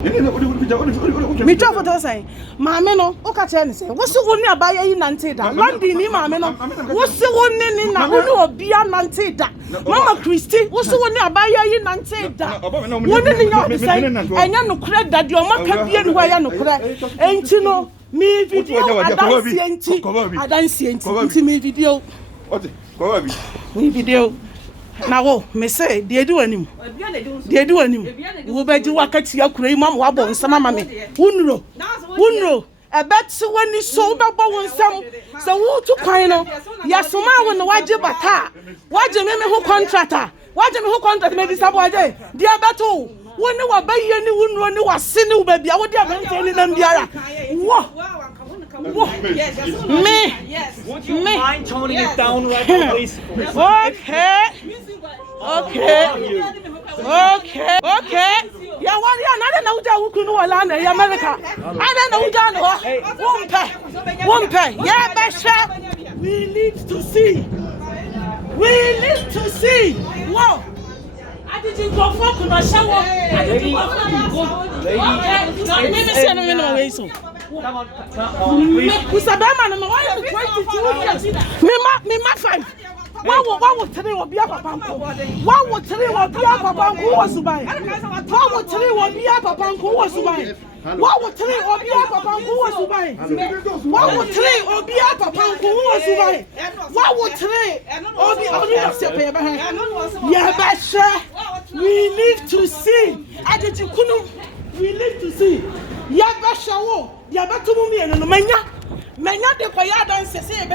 Me drop what I say. Mamma no, o catch any say. What's the one nearby in Nantida? London, mamma no. What's the one in Namuno be a Nantida? Mama Christie, what's the one nearby in Nantida? One in your say, and you no credit that your mother can be anywhere no credit. Ain't you know me video? I don't see anything. Me video. What? Me video. Now, me say, they do any. They do any. Who bet you work at your cream, wabble, and some mammy. Unro. A bet so when you sold up on some. So, who to kind of Yasuma when the Wajib Bata. Why do you mean who contractor? Why do you mean who contract maybe somebody? Dear Battle, when you were by any wound when you were sinning, baby, I would have been telling them, Diara. Would you mind toning it down like please? Okay. Yeah, one year, I don't know who can land in America. I don't know who pay. Yeah, Basha. We live to see. Whoa. I didn't go for my shower. I didn't go for lady. Let me send him away so. Come on. Me my five. What would today will be up a bank? What would today will be up a bank? Who was to buy? What would today will be up a bank? Who was to buy? What would today will be up a bank? Who was to buy? What would today will be up a bank? Who was to buy? What would today will be up a bank? Yeah, but we live to see. I did you couldn't. We live to see. Yeah, but show. Yeah, but to me and Menya de Koya dance say,